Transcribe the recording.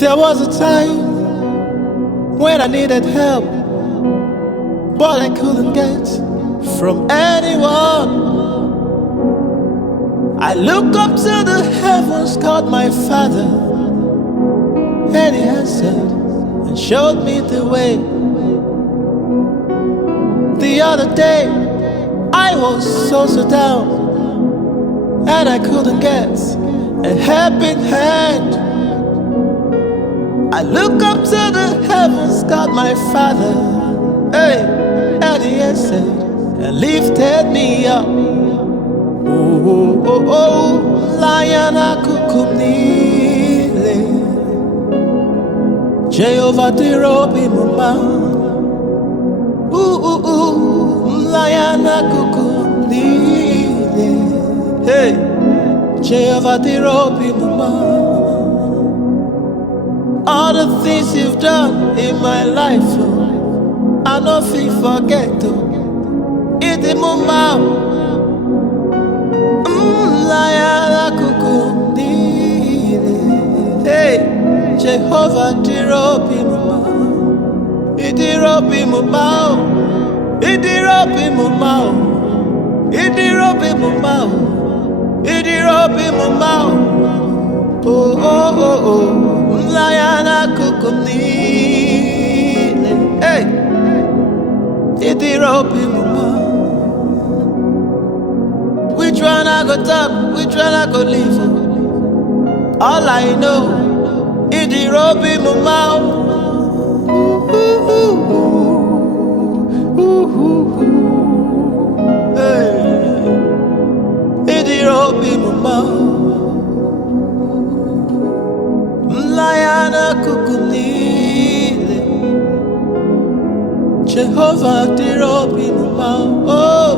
There was a time when I needed help, but I couldn't get from anyone. I looked up to the heavens, called my Father, and He answered and showed me the way. The other day, I was so down, and I couldn't get a helping hand. I look up to the heavens, called my Father, hey, and He answered and lifted me up. Oh, oh, oh, oh, Lion kukumile, Jehovah Diri, Obim. Lion kukumile, hey, Jehovah Diri, Obim. All the things You've done in my life, oh, I no fit forget, oh. Iti mumma, Lion kukumile, hey, Jehovah Diri, Obim. Idiri Obim, Idiri Obim, Idiri Obim, Idiri Obim. Oh, oh, oh, oh, Lion kukumile, hey, Idiri Obim. Which one I go top, which one I go leave? All I know, Idiri Obim. Hey, Idiri Obim. Lion kukumile, Jehovah Diri Obim. Oh.